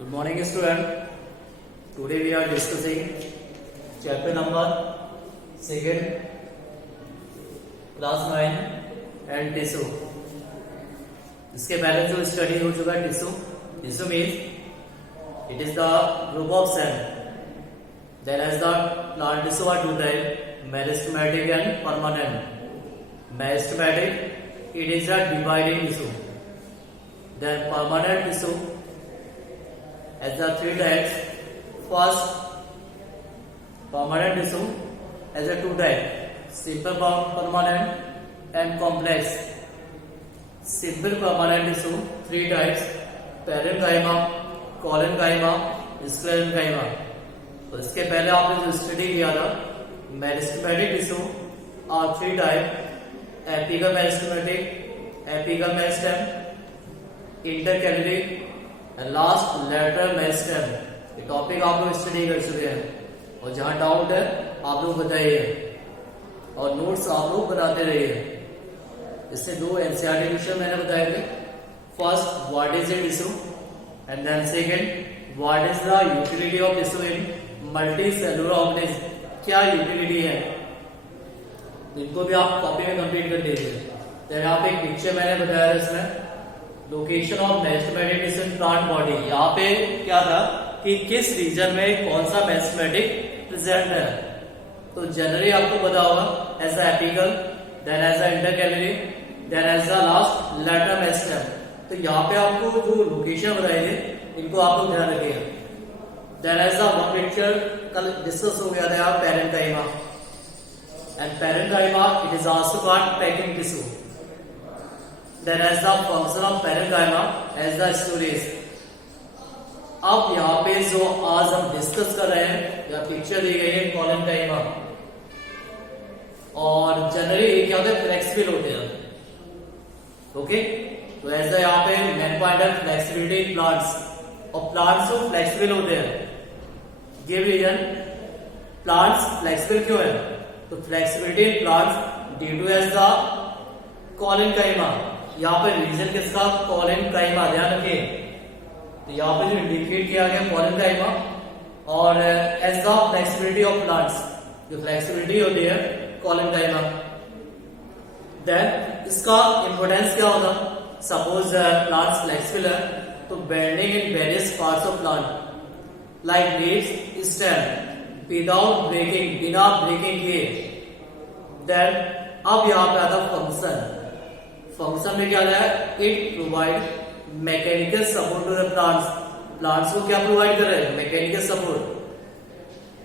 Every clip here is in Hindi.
Good morning, student. Today we are discussing chapter number 2, class 9 and tissue. इसके पहले जो स्टडी हो चुका है tissue means it is the group of cell that has the plant tissue are two type, meristematic and permanent. Meristematic, it is a dividing tissue. Then permanent tissue has the three types. First, permanent tissue has a two type, simple permanent and complex. Simple permanent tissue three types, parenchyma, collenchyma, sclerenchyma. तो इसके पहले आपने जो स्टडी किया था मेरिस्टेमेटिक टिश्यू और three type, apical meristematic, apical meristem, intercalary and last lateral meristem. ये टॉपिक आप लोग स्टडी कर चुके हैं और जहां डाउट है आप लोग बताइए और नोट्स आप लोग बनाते रहिए. इससे दो एनसीईआरटी क्वेश्चन मैंने बताए थे. First, what is a tissue and then second, what is the utility of tissue in multicellular organism. क्या यूटिलिटी है, इनको भी आप कॉपी में कंप्लीट कर दीजिए. तो यहाँ पे एक पिक्चर मैंने बताया इसमें location of meristematic tissue in plant body. यहाँ पे क्या था कि किस रीजन में कौन सा मेरिस्टेमेटिक प्रेजेंट है. तो जनरली आपको पता होगा as the apical, then as the intercalary, then as the last lateral meristem. तो यहाँ पे आपको जो लोकेशन बताई थी इनको आप लोग ध्यान रखिएगा. Then as the one picture कल डिस्कस हो गया था यहाँ parenchyma and parenchyma it is also called packing tissue. Then as the function of parenchyma as the storage. अब यहाँ पे जो आज हम डिस्कस कर रहे हैं या पिक्चर दी गई है कॉलेनकाइमा, और जनरली क्या होता है फ्लेक्सिबल होते हैं. ओके, तो ऐसा यहाँ पे मेन पॉइंट है फ्लेक्सिबिलिटी प्लांट्स, और प्लांट्स जो फ्लेक्सिबल होते हैं. गिव रीजन प्लांट्स फ्लेक्सिबल क्यों है. तो flexibility plants due to as the collenchyma. यहाँ पे रीजन किसका, कॉलेनकाइमा. ध्यान रखिए, तो यहाँ पे जो इंडिकेट किया गया कॉलेनकाइमा और as the flexibility of plants, जो फ्लेक्सिबिलिटी होती है कॉलेनकाइमा. देन इसका इंपोर्टेंस क्या होगा. सपोज प्लांट्स फ्लेक्सिबल है तो bending in various parts of plant like leaves, stem without breaking, बिना ब्रेकिंग किए. देन अब यहाँ पे आता फंक्शन. फंक्शन में क्या है, it provide mechanical support to the plants. Plants को क्या प्रोवाइड कर रहे हैं, मैकेनिकल सपोर्ट.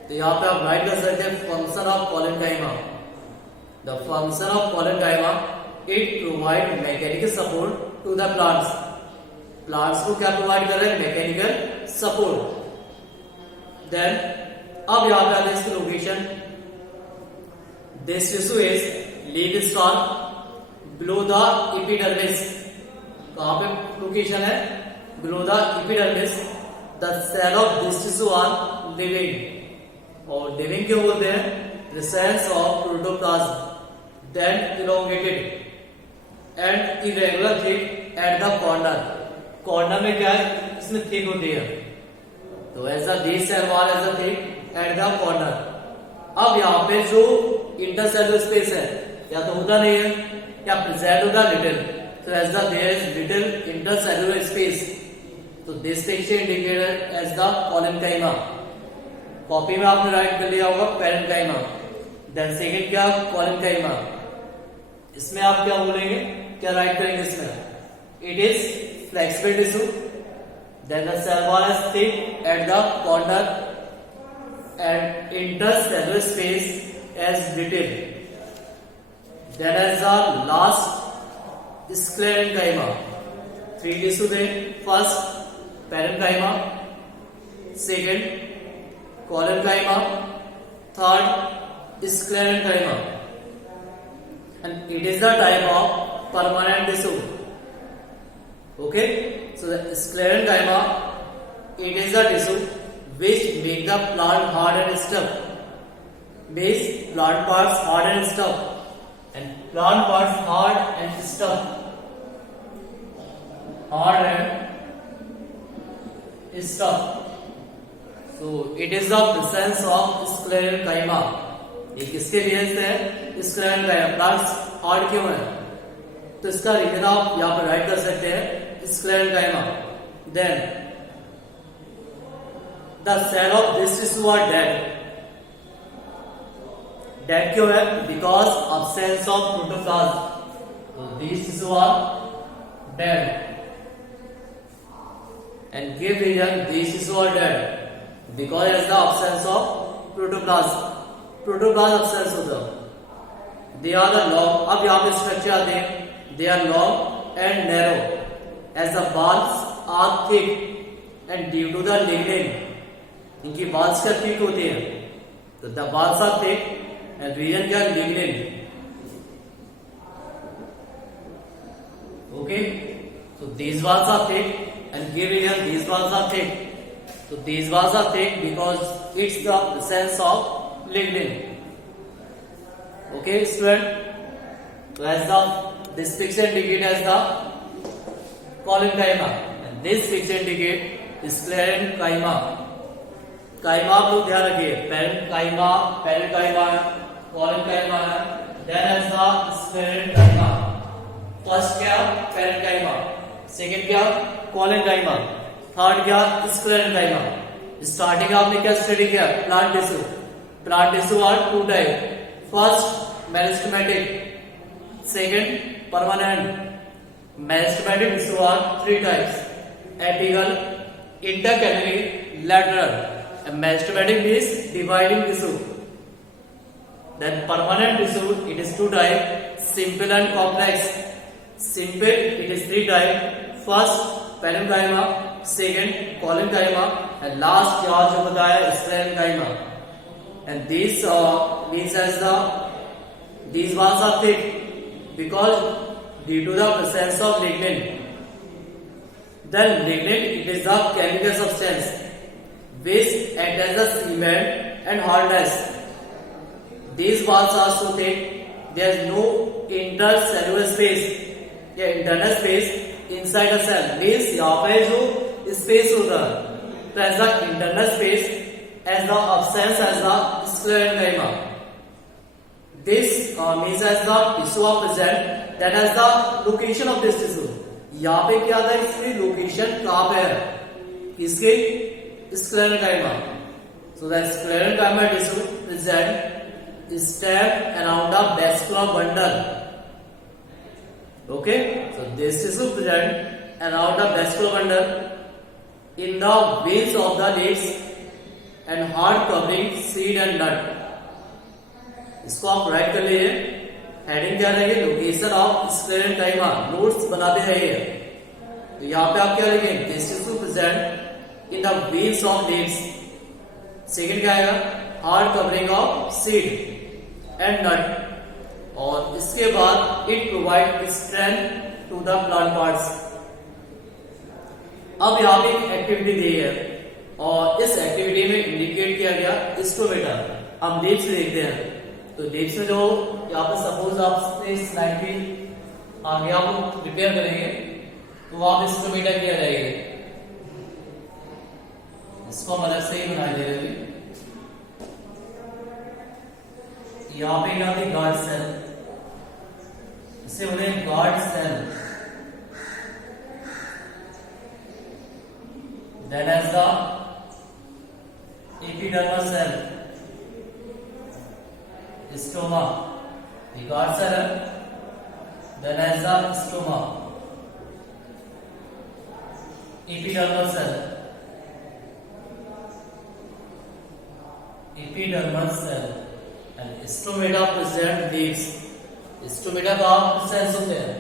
तो यहाँ पे आप राइट कर सकते हैं function of collenchyma. The function of collenchyma it provide mechanical support to the plants. Plants को क्या प्रोवाइड कर रहे हैं, मैकेनिकल सपोर्ट. देन अब यहाँ पे आते हैं इसकी location. This tissue is leaf stall below the epidermis. कहां पे लोकेशन है, below the epidermis. The cell of this tissue are living, और लिविंग क्यों बोलते हैं, presence of protoplasm. Then elongated and irregular thick at the corner. Corner में क्या है, इसमें थिक होती है. तो ऐसा this cell wall as a thick at the corner. अब यहाँ पे जो इंटरसेलुलर स्पेस है या तो होता नहीं है या प्रेजेंट होता लिटिल. तो as the there is little intercellular space, तो this picture indicated as the collenchyma. Copy में आपने राइट कर लिया होगा पेरेंकाइमा. देन सेकंड क्या, कॉलेनकाइमा. इसमें आप क्या बोलेंगे, क्या राइट करेंगे इसमें, it is flexible tissue. Then the cell wall is thick at the corner and intercellular space as little. Then as the last sclerenchyma. Three tissue there. First parenchyma, second collenchyma, third sclerenchyma, and it is the type of permanent tissue. Okay, so the sclerenchyma, it is a tissue which make the plant hard and tough. Makes plant parts hard and tough, and plant parts hard and tough. hard and stuff. So it is the presence of sclerenchyma. ये किसके लिए है? स्क्लेरेंकाइमा. प्लांट्स हार्ड क्यों है? तो इसका रीजन आप यहाँ पर राइट कर सकते हैं, sclerenchyma. Then the cell of this tissue are dead. Dead क्यों है? Because absence of protoplasm. So these tissue are dead. And give reason these tissue are dead because as the absence of protoplasm. Protoplasm absence होता है. They are the long. अब यहाँ पे स्ट्रक्चर आते हैं. They are long and narrow as the balls are thick and due to the lignin. इनकी balls क्या thick होती हैं? तो the balls are thick and region क्या? Lignin. Okay. So these balls are thick and give region these balls are thick. So these balls are thick because it's the presence of lignin. Okay, student. So as the this picture indicate as the collenchyma and this picture indicate sclerenchyma. काइमा आप लोग ध्यान रखिए. Parenchyma, parenchyma, collenchyma. Then as the sclerenchyma. First क्या? पेरेंकाइमा. सेकंड क्या? collenchyma. थर्ड क्या? sclerenchyma. स्टार्टिंग आपने क्या स्टडी किया? Plant tissue. Plant tissue are two type. First, meristematic. Second, permanent. Meristematic tissue are three types: apical, intercalary, lateral. And meristematic means dividing tissue. Then permanent tissue, it is two type: simple and complex. Simple, it is three type. First, parenchyma. Second, collenchyma. And last यहाँ जो बताया sclerenchyma. And these means as these walls are thick because due to the presence of lignin. Then lignin, it is the chemical substance which act as a cement and hardness. These walls are so thick there is no intercellular space या internal space inside a cell. Means यहाँ पे जो space होता है, तो as the internal space as the absence as the sclerenchyma. This means as the tissue are present, then as the location of this tissue. यहाँ पे क्या था? इसकी लोकेशन कहाँ पे है? इसके sclerenchyma. So the sclerenchyma tissue present stem around the vascular bundle. Okay, so this tissue present around the vascular bundle in the veins of the leaves and hard covering seed and nut. इसको आप राइट कर लीजिए. हेडिंग क्या रहेगी? Location of sclerenchyma. नोट्स बनाते रहिए. तो यहाँ पे आप क्या लिखेंगे? This tissue present in the veins of leaves. Second क्या आएगा? Hard covering of seed and nut. और इसके बाद it provide strength to the plant parts. अब यहाँ पे एक एक्टिविटी दी है और इस एक्टिविटी में इंडिकेट किया गया स्टोमेटा. हम लीव्स में देखते हैं. तो लीव्स में जो यहाँ पे सपोज आपने स्लाइड की आगे आप प्रिपेयर करेंगे तो वहां पे स्टोमेटा किया जाएगा. इसको मदद से ही बना ले रहे. यहाँ पे क्या होती? Guard cell. इसे बोले guard cell. Then as the epidermal cell, stoma, the guard cell. Then as the stoma, epidermal cell, epidermal cell, and stomata present leaves. Stomata का presence होते हैं.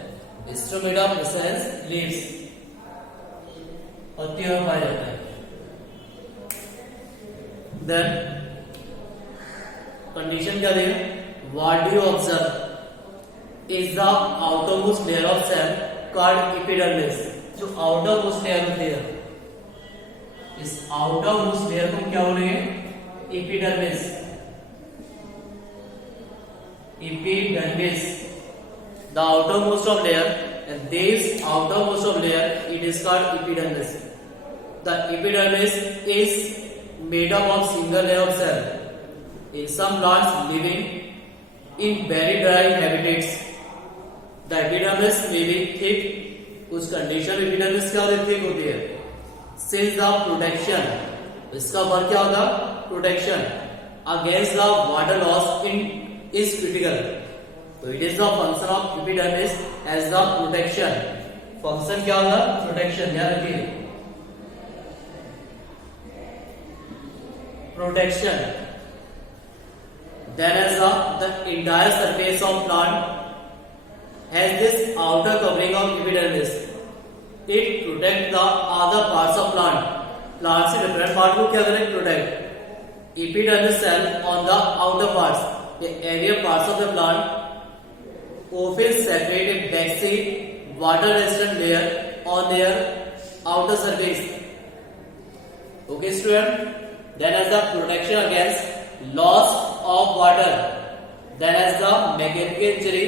Stomata presents leaves. पत्तियों में पाया जाता है. देन कंडीशन क्या देगा? What do you observe is the outermost layer of cell called epidermis. जो आउटरमोस्ट लेयर होती है, इस आउटरमोस्ट लेयर को क्या बोलेंगे? Epidermis. Epidermis, the outermost of layer, and this outermost of layer it is called epidermis. the epidermis is made up of single layer of cell. In some plants living in very dry habitats, the epidermis may be thick. कुछ कंडीशन epidermis क्या होती है? थिक होती है. Since the protection, इसका वर्क क्या होगा? Protection against the water loss in is critical. So it is the function of epidermis as the protection. Function क्या होगा? प्रोटेक्शन. ध्यान रखिए, protection. Then as the entire surface of plant has this outer covering of epidermis. It protects the other parts of plant. Plant से different part को क्या करें? Protect. Epidermis cell on the outer parts, the area parts of the plant often separate a waxy water resistant layer on their outer surface. Okay student, then as the protection against loss of water, then as the mechanical injury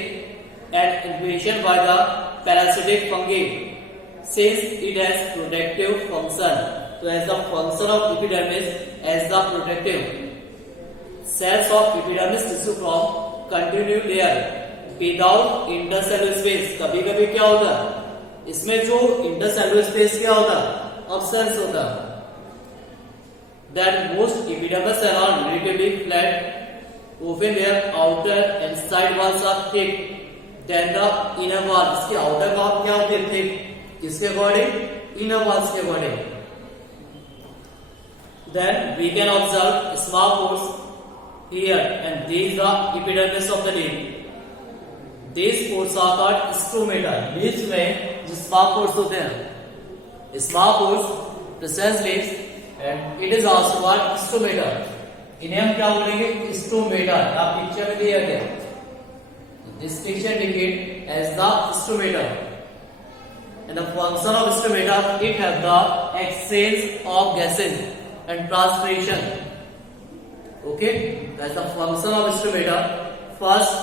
and infection by the parasitic fungi, since it has protective function. So as the function of epidermis as the protective, cells of epidermis tissue form continued layer without intercellular space. कभी कभी क्या होता है इसमें जो intercellular space क्या होता है? Absence होता है. That most epidermis cells are relatively flat. Often their outer and side walls are thick than the inner wall. इसकी outer wall क्या होती है? Thick. किसके according? Inner walls के according. Then we can observe small pores here, and these are epidermis of the leaf. These pores are called stomata. Leaves में जो small pores होते हैं, small pores present leaves, and it is also called stomata. इन्हें हम क्या बोलेंगे? Stomata. आप पिक्चर में दिया गया. This picture indicates as the stomata. And the function of stomata, it has the exchange of gases and transpiration. Okay, that's the function of stomata. First,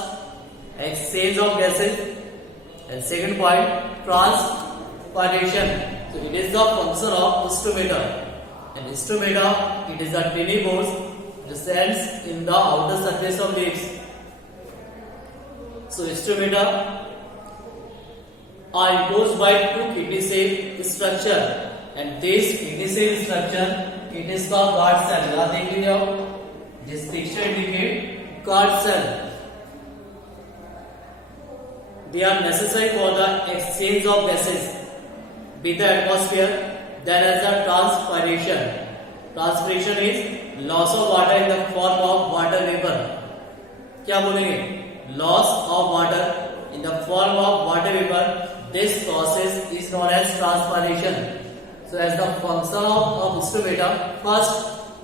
exchange of gases, and second point, transpiration. So it is the function of stomata. And stomata, it is a tiny pores present in the outer surface of leaves. So stomata are enclosed by two kidney-shaped structure, and this kidney-shaped structure, it is called guard cell. यहाँ देख लीजिए आप, this picture indicate guard cell. They are necessary for the exchange of gases with the atmosphere. Then as the transpiration. Transpiration is loss of water in the form of water vapor. क्या बोलेंगे? Loss of water in the form of water vapor. This process is known as transpiration. So as the function of stomata, first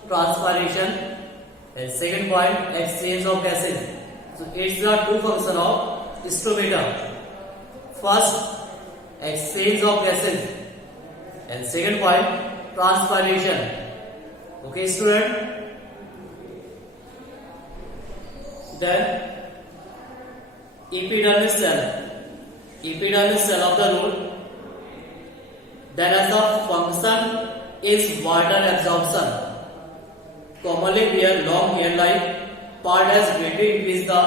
transpiration, and second point, exchange of gases. So it's the two function of stomata. First, exchange of gases, and second point, transpiration. Okay student? Then epidermis cell. Epidermis cell of the root. Then as the function is water absorption. Commonly bear long hair-like part has greatly increased the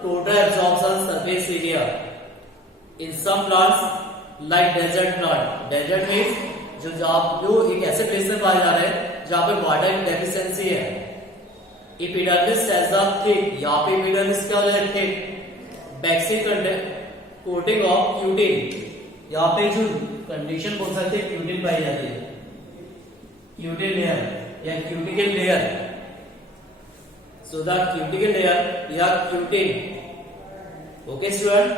total absorption surface area. In some plants like desert plant. Desert means जो एक ऐसे प्लेस में पाए जा रहे हैं जहाँ पे वाटर की डेफिशिएंसी है. Epidermis has the thick. यहाँ पे epidermis क्या हो जाएगा? Thick. Waxy coating of cutin. यहाँ पे जो कंडीशन बोल सकते हैं क्यूटिन पाई जाती है. क्यूटिन लेयर या cuticle layer. So the cuticle layer या cutin. Okay student?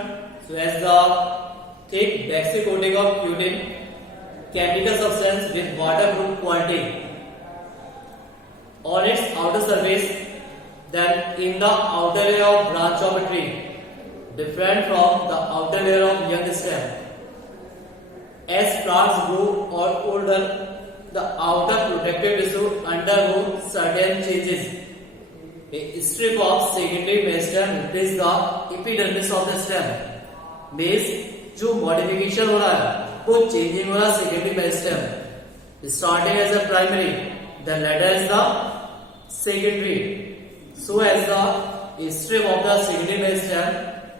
So as the thick waxy coating of cutin, chemical substance with waterproof quality on its outer surface, then in the outer layer of branch of a tree, different from the outer layer of young stem. As plants grow or older, the outer protective tissue undergo certain changes. A strip of secondary meristem replaces the epidermis of the stem. Means जो modification हो रहा है वो changing हो रहा है secondary meristem. starting as a primary, then later as the secondary. So as the stem of the secondary stem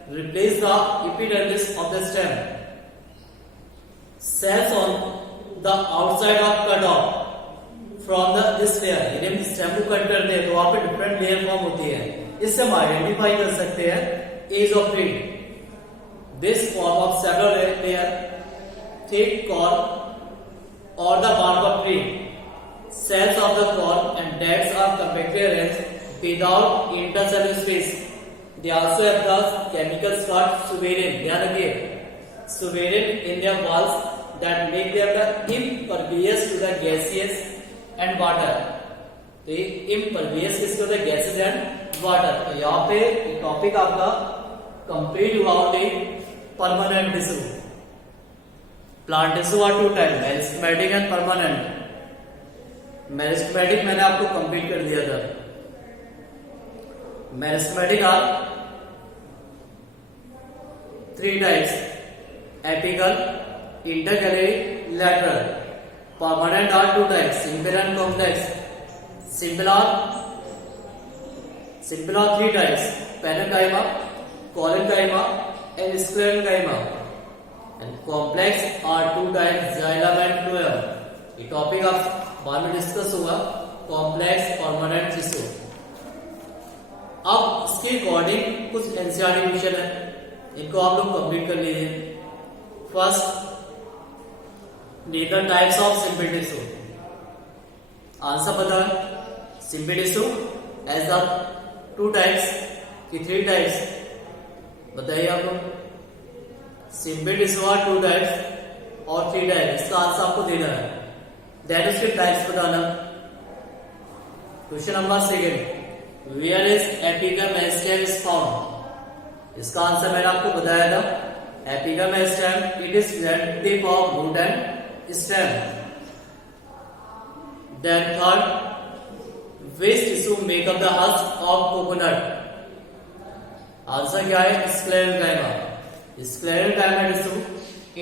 replace the epidermis of the stem. Cells on the outside of cut off from the this layer. यदि हम स्टेम को कट करते हैं तो वहां पे डिफरेंट लेयर फॉर्म होती है. इससे हम आइडेंटिफाई कर सकते हैं age of tree. This form of several layer thick core or the bark of tree. Cells of the core and dates are compactly arranged without intercellular space. They also have the chemicals called suberin. ध्यान रखिए, suberin in their walls that make them the impervious to the gases and water. तो ये impervious किसके होते हैं? gases and water. तो यहाँ पे टॉपिक आपका कंप्लीट हुआ only permanent tissue. Plant tissue are two type, meristematic and permanent. Meristematic मैंने आपको कंप्लीट कर दिया था. Meristematic are 3 types: apical, intercalary, lateral. Permanent are 2 types: simple and complex. Simple are 3 types: parenchyma, collenchyma and sclerenchyma. And complex are 2 types: xylem and phloem. ये टॉपिक आप बाद में डिस्कस होगा. Complex permanent tissue. अब इसके अकॉर्डिंग कुछ एनसीईआरटी क्वेश्चन है, इनको आप लोग कंप्लीट कर लीजिए. First, name the types of simple tissue. Answer पता है. Simple tissue as the 2 types की 3 टाइप्स बताइए आप लोग. सिंपल टिश्यू आर 2 टाइप्स और 3 टाइप्स. इसका आंसर आपको देना है. देन उसके टाइप्स बताना. Question number 2, where is apical meristem is found. इसका आंसर मैंने आपको बताया था. Apical meristem it is where tip of root and stem. Then third, which tissue make up the husk of coconut. Answer क्या है? Sclerenchyma. Sclerenchyma tissue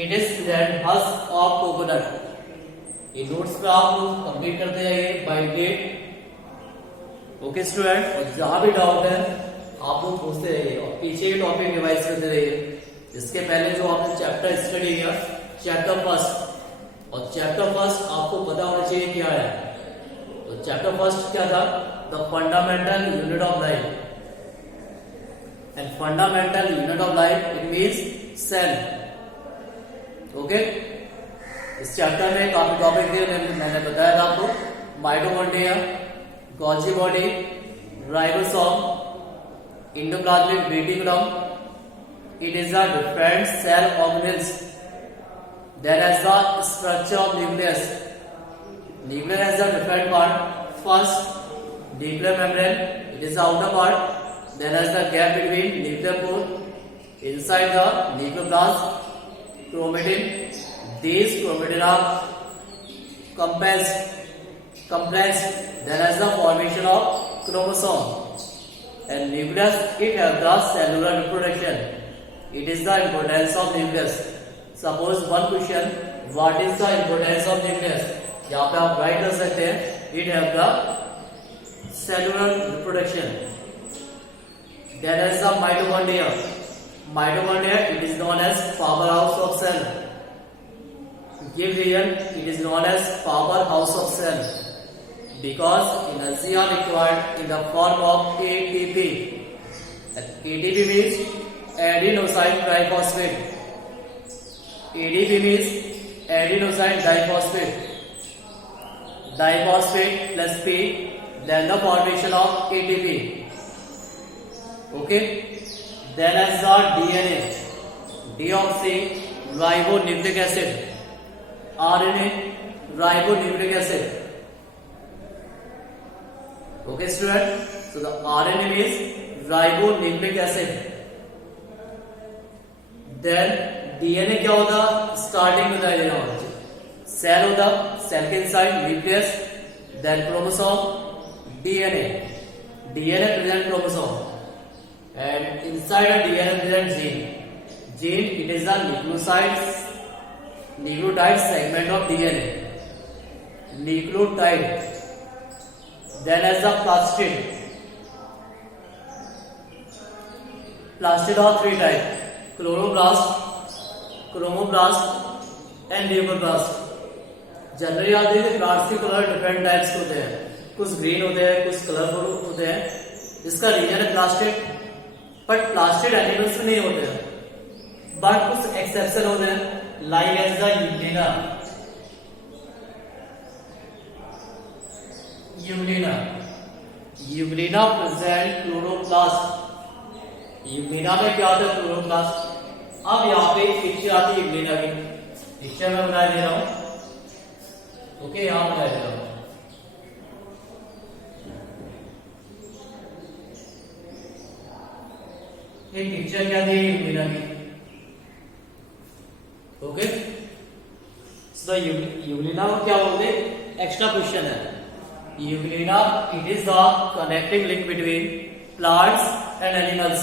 it is that husk of coconut. ये नोट्स पे आप कंप्लीट करते जाइए बाय डेट. ओके स्टूडेंट, और जहां भी डाउट है आप लोग पूछते रहिए और पीछे के टॉपिक रिवाइज करते रहिए. इसके पहले जो आपने चैप्टर स्टडी किया, चैप्टर फर्स्ट, और चैप्टर फर्स्ट आपको पता होना चाहिए क्या है. तो चैप्टर फर्स्ट क्या था? The fundamental unit of life. And fundamental unit of life it means cell. Okay, इस चैप्टर में काफी टॉपिक थे, मैंने बताया था आपको. Mitochondria, Golgi body, ribosome, endoplasmic reticulum. It is a different cell organelles that has the structure of nucleus. Nucleus has a different part. First, nuclear membrane, it is the outer part. Then has the gap between nuclear core. Inside the nucleoplasm, chromatin. These chromatin are compressed. Then has the formation of chromosome. And nucleus, it has the cellular reproduction. It is the importance of nucleus. Suppose one question, what is the importance of nucleus? यहाँ पे आप राइट कर सकते हैं. It have the cellular reproduction. Then is the mitochondria. Mitochondria it is known as powerhouse of cell. Give reason, it is known as powerhouse of cell because energy are required in the form of ATP. ATP means adenosine triphosphate. ADP means adenosine diphosphate. Diphosphate plus P, then the formation of ATP. Okay, then as the DNA, deoxyribonucleic acid. RNA, ribonucleic acid. Okay student, so the RNA is ribonucleic acid. Then DNA क्या होता? स्टार्टिंग में बताया जाना चाहिए. सेल होता, सेल के inside nucleus, then chromosome, DNA. DNA present chromosome. And inside a DNA present gene. Gene it is the nucleotide segment of DNA. nucleotide. Then as the plastid. Plastid are three types: chloroplast, chromoplast, and leucoplast. Generally आप देखिए प्लांट्स के कलर डिफरेंट टाइप्स होते हैं, कुछ ग्रीन होते हैं, कुछ कलरफुल होते हैं. इसका रीजन है प्लास्टिड. बट प्लास्टिड एनिमल्स में नहीं होते हैं, बट कुछ एक्सेप्शन होते हैं, like as the euglena. Euglena present chloroplast. Euglena में क्या होता है? क्लोरोप्लास्ट. अब यहाँ पे पिक्चर आती है यूग्लिना की. पिक्चर में बना दे रहा हूं. ओके, यहां बना दे रहा हूं. एक पिक्चर क्या दी यूग्लिना की. ओके, सो यूग्लिना को क्या बोलते हैं? एक्स्ट्रा क्वेश्चन है. Euglena it is the connecting link between plants and animals.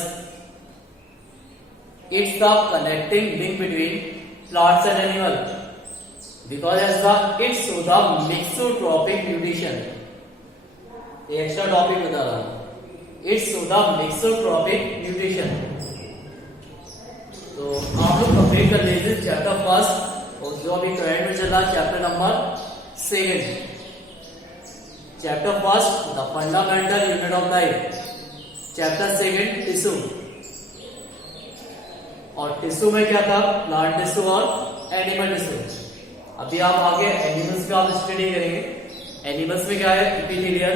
It's the connecting link between plants and animal because as the it show the mixotropic mutation. Extra topic बता रहा हूं. It show the mixotropic mutation. तो आप लोग कंप्लीट कर लीजिए चैप्टर फर्स्ट, और जो अभी करंट में चल रहा है chapter number 2. Chapter first the fundamental unit of life. Chapter 2 tissue. और टिश्यू में क्या था? प्लांट टिश्यू और एनिमल टिश्यू. अभी आप आगे एनिमल्स का आप स्टडी करेंगे. एनिमल्स में क्या है? Epithelial,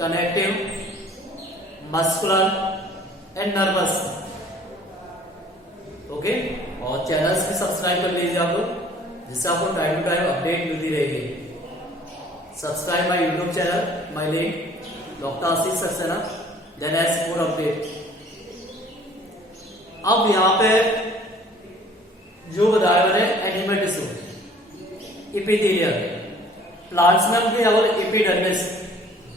connective, muscular and nervous. Okay, और चैनल्स भी सब्सक्राइब कर लीजिए आप लोग, जिससे आपको टाइम टू टाइम अपडेट मिलती रहेगी. Subscribe my YouTube channel, my link doctor Ashish Saxena, then as more update. अब यहाँ पे जो बताया मैंने एनिमल टिश्यू, एपिथेलियल. प्लांट्स में हम केवल एपिडर्मिस,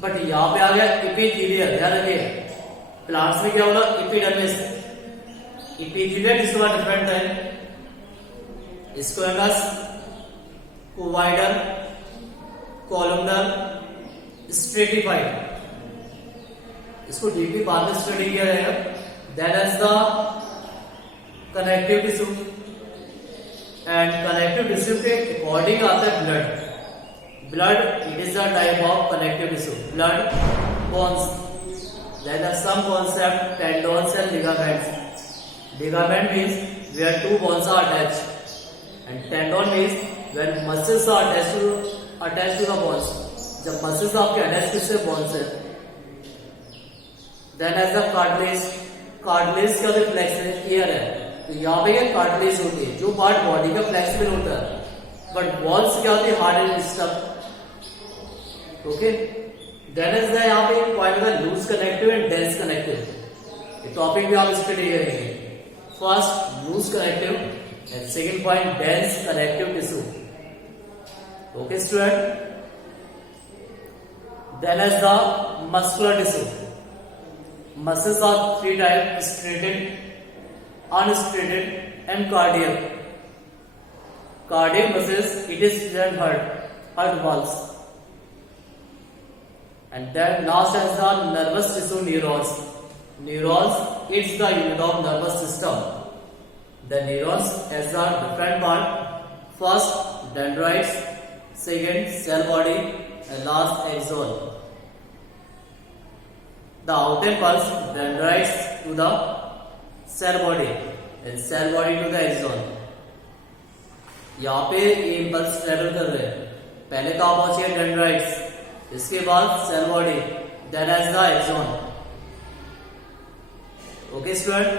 बट यहाँ पे आ गया एपिथेलियल. ध्यान रखिए, प्लांट्स में क्या होगा? एपिडर्मिस. एपिथेलियल टिश्यू का डिफरेंट है. Squamous, ovoidal, columnar, stratified. इसको डीपली बाद में स्टडी किया जाएगा. Then as the connective tissue. And connective tissue के अकॉर्डिंग आता है blood. Blood it is the type of connective tissue. Blood, bones. There are some concept tendons and ligaments. Ligament means where two bones are attached, and tendon means when muscles are attached to the bones. जब मसल्स आपके अटैच किससे? बोन्स से. Then as the cartilage. Cartilage का जो फ्लेक्स है, ईयर है, तो यहाँ पे क्या कार्टिलेज होती है, जो पार्ट बॉडी का फ्लेक्सिबल होता है. बट बोन्स क्या होती है? Hard and stuff. Okay, then is the यहाँ पे पॉइंट होगा loose connective and dense connective. ये टॉपिक भी आप स्टडी करेंगे. First loose connective and second point dense connective tissue. Okay student, then is the muscular tissue. Muscles are three type: striated, unstraighted and cardiac. Cardiac muscles, it is present heart valves. And then last is the nervous tissue, neurons. Neurons, it's the unit of nervous system. The neurons has a different part. First, dendrites. Second, cell body. And last, axon. The outer pulse dendrites to the cell body and cell body to the axon. यहाँ पे ये इम्पल्स ट्रेवल कर रहे हैं. पहले कहाँ पहुंचे? डेंड्राइट्स. इसके बाद cell body, then as the axon. Okay student,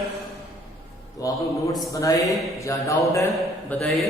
तो आप लोग नोट्स बनाइए. जहाँ डाउट है बताइए.